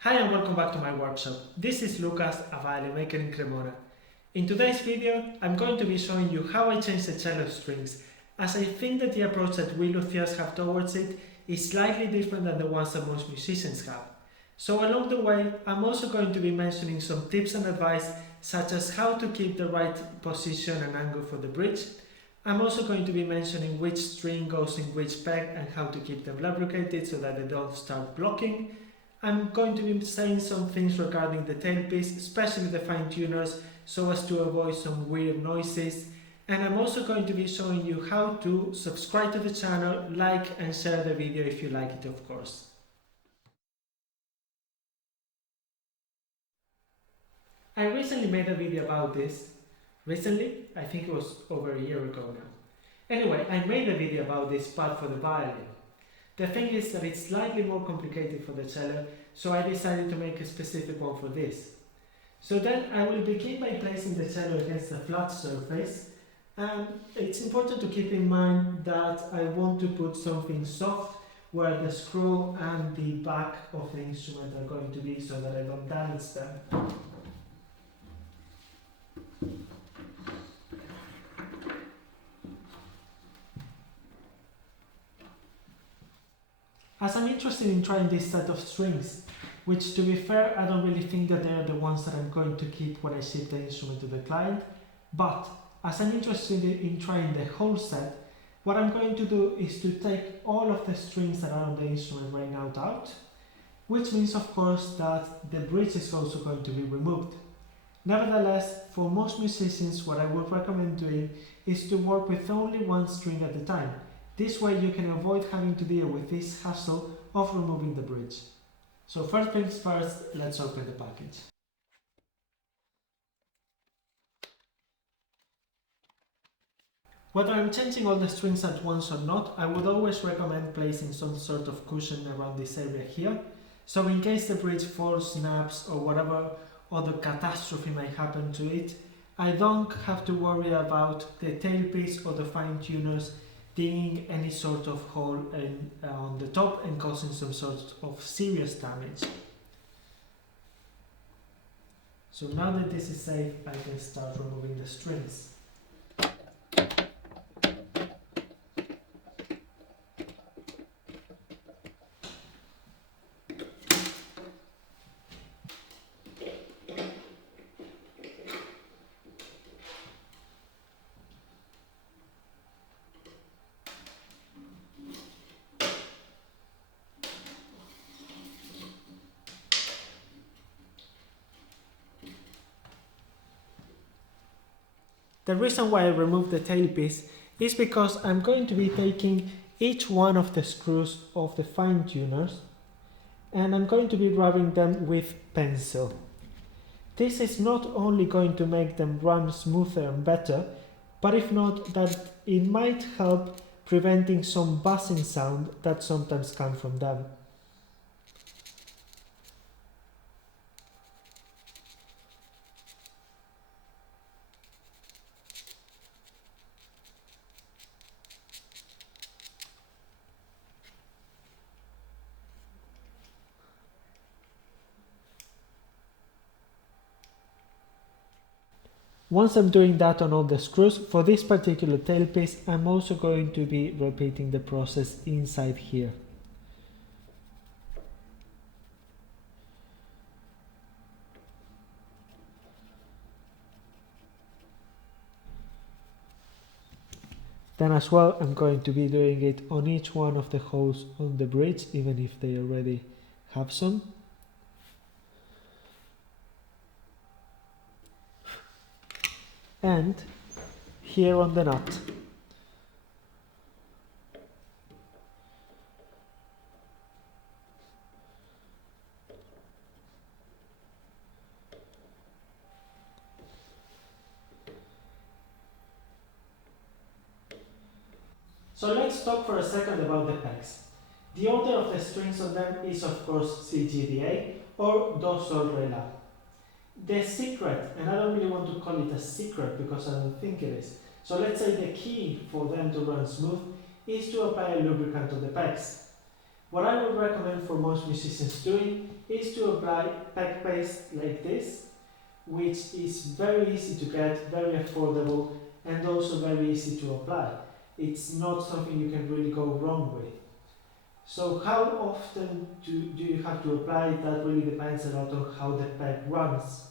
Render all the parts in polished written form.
Hi and welcome back to my workshop. This is Lucas, a Violinmaker in Cremona. In today's video, I'm going to be showing you how I change the cello strings, as I think that the approach that we luthiers have towards it is slightly different than the ones that most musicians have. So along the way, I'm also going to be mentioning some tips and advice, such as how to keep the right position and angle for the bridge. I'm also going to be mentioning which string goes in which peg and how to keep them lubricated so that they don't start blocking. I'm going to be saying some things regarding the tailpiece, especially the fine tuners, so as to avoid some weird noises. And I'm also going to be showing you how to subscribe to the channel, like and share the video if you like it, of course. I recently made a video about this. Recently? I think it was over a year ago now. Anyway, I made a video about this part for the violin. The thing is that it's slightly more complicated for the cello, so I decided to make a specific one for this. So then I will begin by placing the cello against a flat surface, and it's important to keep in mind that I want to put something soft where the screw and the back of the instrument are going to be so that I don't damage them. As I'm interested in trying this set of strings, which to be fair, I don't really think that they're the ones that I'm going to keep when I ship the instrument to the client, but as I'm interested in trying the whole set, what I'm going to do is to take all of the strings that are on the instrument right now out, which means of course that the bridge is also going to be removed. Nevertheless, for most musicians, what I would recommend doing is to work with only one string at a time. This way you can avoid having to deal with this hassle of removing the bridge. So first things first, let's open the package. Whether I'm changing all the strings at once or not, I would always recommend placing some sort of cushion around this area here, so in case the bridge falls, snaps, or whatever other catastrophe might happen to it, I don't have to worry about the tailpiece or the fine tuners digging any sort of hole on the top and causing some sort of serious damage. So now that this is safe, I can start removing the strings. The reason why I removed the tailpiece is because I'm going to be taking each one of the screws of the fine tuners and I'm going to be rubbing them with pencil. This is not only going to make them run smoother and better, but if not, that it might help preventing some buzzing sound that sometimes come from them. Once I'm doing that on all the screws, for this particular tailpiece, I'm also going to be repeating the process inside here. Then as well, I'm going to be doing it on each one of the holes on the bridge, even if they already have some. And here on the nut. So let's talk for a second about the pegs. The order of the strings on them is of course C, G, D, A or Do, Sol, Re, La. The secret, and I don't really want to call it a secret because I don't think it is, so let's say the key for them to run smooth is to apply a lubricant to the pegs. What I would recommend for most musicians doing is to apply peg paste like this, which is very easy to get, very affordable, and also very easy to apply. It's not something you can really go wrong with. So how often do you have to apply it? That really depends a lot on how the peg runs.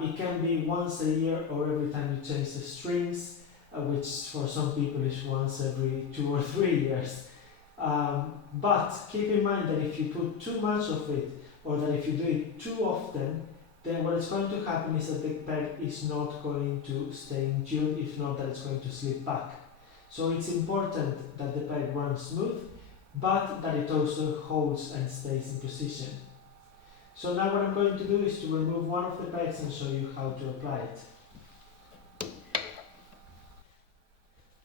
It can be once a year or every time you change the strings, which for some people is once every 2 or 3 years. But keep in mind that if you put too much of it, or that if you do it too often, then what is going to happen is that the peg is not going to stay in tune, if not that it's going to slip back. So it's important that the peg runs smooth, but that it also holds and stays in position. So now what I'm going to do is to remove one of the pegs and show you how to apply it.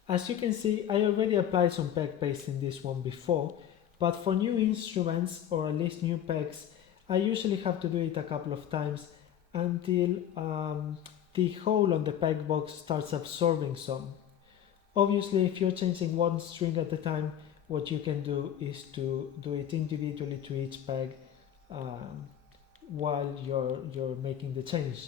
As you can see, I already applied some peg paste in this one before, but for new instruments, or at least new pegs, I usually have to do it a couple of times until the hole on the peg box starts absorbing some. Obviously, if you're changing one string at a time, what you can do is to do it individually to each peg while you're making the change.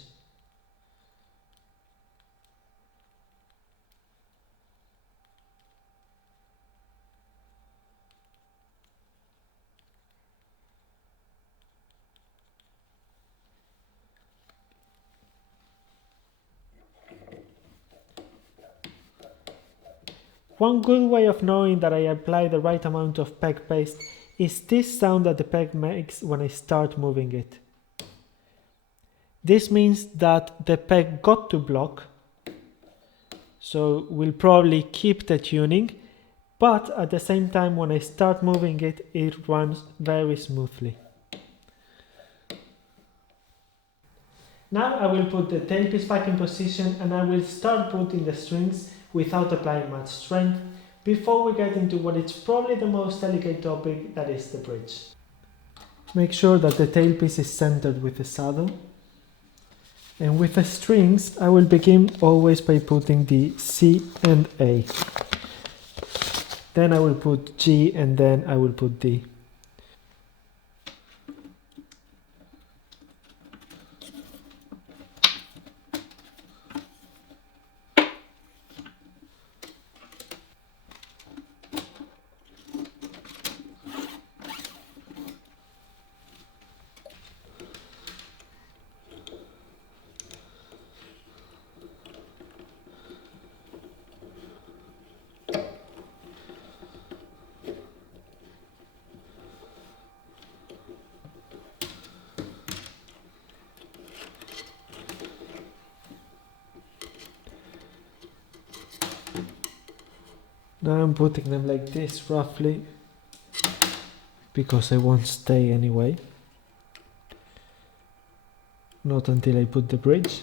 One good way of knowing that I apply the right amount of peg paste is this sound that the peg makes when I start moving it. This means that the peg got to block, so we'll probably keep the tuning, but at the same time when I start moving it, it runs very smoothly. Now I will put the tailpiece back in position and I will start putting the strings without applying much strength before we get into what is probably the most delicate topic, that is the bridge. Make sure that the tailpiece is centered with the saddle. And with the strings, I will begin always by putting the C and A. Then I will put G and then I will put D. Now I'm putting them like this roughly, because I won't stay anyway. Not until I put the bridge.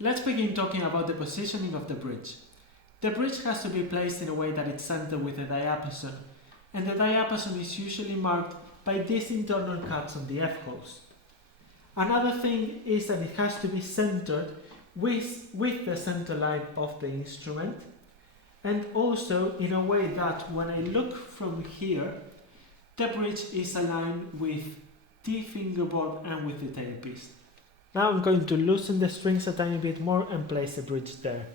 Let's begin talking about the positioning of the bridge. The bridge has to be placed in a way that it's centered with a diapason, and the diapason is usually marked by these internal cuts on the F holes. Another thing is that it has to be centered with the center line of the instrument, and also in a way that when I look from here, the bridge is aligned with the fingerboard and with the tailpiece. Now I'm going to loosen the strings a tiny bit more and place the bridge there.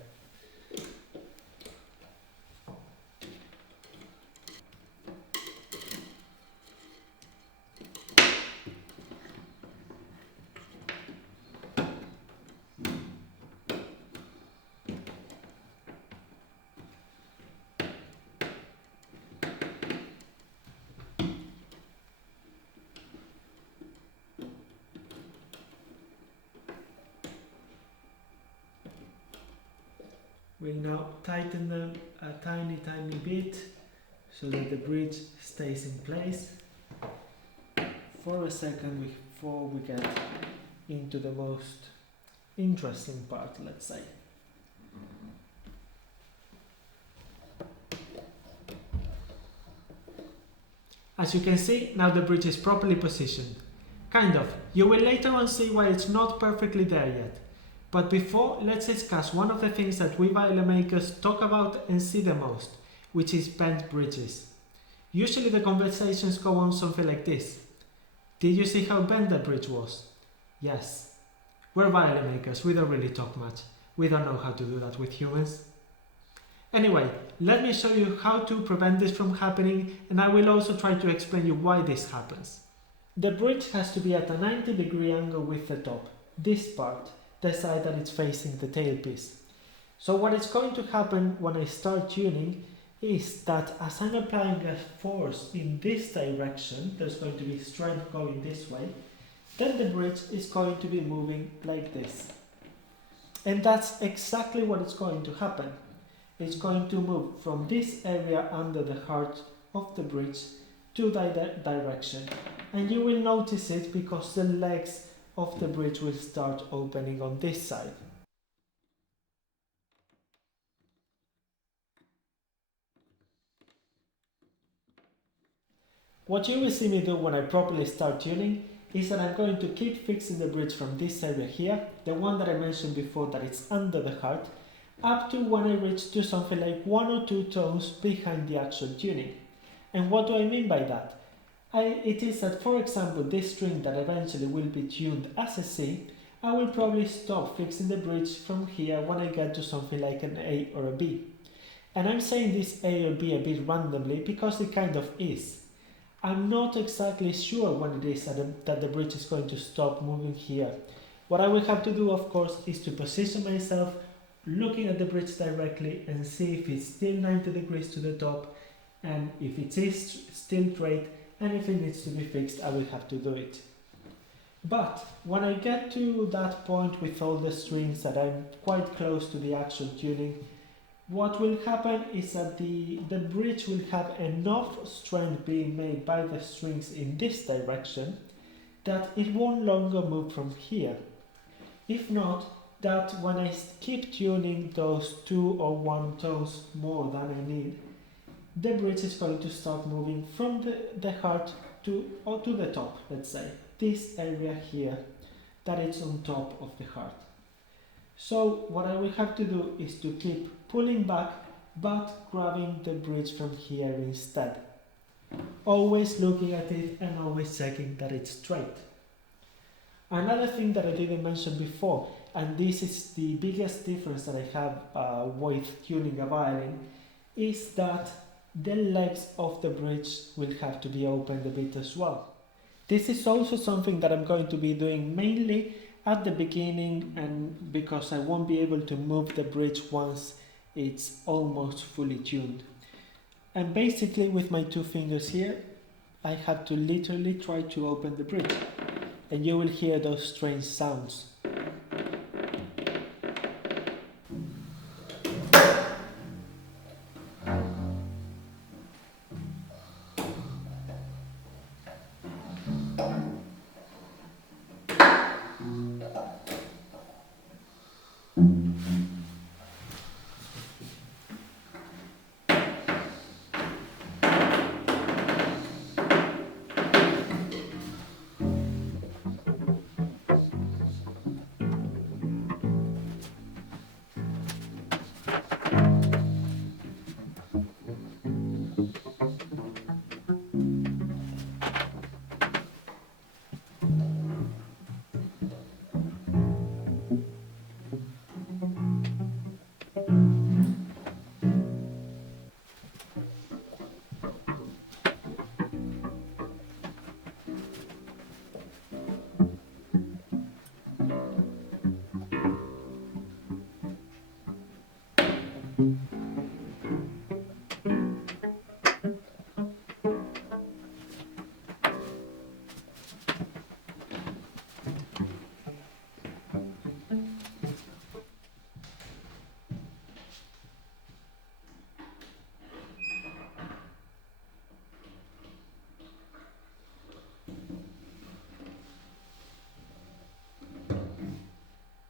We'll now tighten them a tiny bit so that the bridge stays in place for a second before we get into the most interesting part, let's say. As you can see, now the bridge is properly positioned. Kind of. You will later on see why it's not perfectly there yet. But before, let's discuss one of the things that we violin makers talk about and see the most, which is bent bridges. Usually the conversations go on something like this. Did you see how bent the bridge was? Yes. We're violin makers, we don't really talk much. We don't know how to do that with humans. Anyway, let me show you how to prevent this from happening, and I will also try to explain you why this happens. The bridge has to be at a 90-degree angle with the top, this part, the side that it's facing the tailpiece. So what is going to happen when I start tuning is that as I'm applying a force in this direction, there's going to be strength going this way, then the bridge is going to be moving like this. And that's exactly what is going to happen. It's going to move from this area under the heart of the bridge to that direction. And you will notice it because the legs of the bridge will start opening on this side. What you will see me do when I properly start tuning is that I'm going to keep fixing the bridge from this area here, the one that I mentioned before that it's under the heart, up to when I reach to something like 1 or 2 tones behind the actual tuning. And what do I mean by that? It is that, for example, this string that eventually will be tuned as a C, I will probably stop fixing the bridge from here when I get to something like an A or a B. And I'm saying this A or B a bit randomly because it kind of is. I'm not exactly sure when it is that the bridge is going to stop moving here. What I will have to do, of course, is to position myself looking at the bridge directly and see if it's still 90 degrees to the top, and if it is still straight, and if it needs to be fixed, I will have to do it. But when I get to that point with all the strings that I'm quite close to the actual tuning, what will happen is that the bridge will have enough strength being made by the strings in this direction that it won't longer move from here. If not, that when I keep tuning those 2 or 1 tones more than I need, the bridge is going to start moving from the heart to the top, let's say, this area here, that it's on top of the heart. So what I will have to do is to keep pulling back, but grabbing the bridge from here instead. Always looking at it and always checking that it's straight. Another thing that I didn't mention before, and this is the biggest difference that I have with tuning a violin, is that the legs of the bridge will have to be opened a bit as well. This is also something that I'm going to be doing mainly at the beginning, and because I won't be able to move the bridge once it's almost fully tuned. And basically with my 2 fingers here, I have to literally try to open the bridge, and you will hear those strange sounds.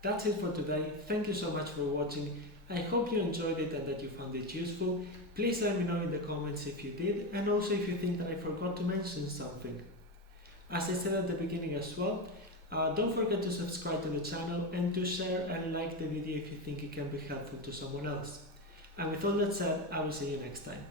That's it for today. Thank you so much for watching. I hope you enjoyed it and that you found it useful. Please let me know in the comments if you did, and also if you think that I forgot to mention something. As I said at the beginning as well, don't forget to subscribe to the channel and to share and like the video if you think it can be helpful to someone else. And with all that said, I will see you next time.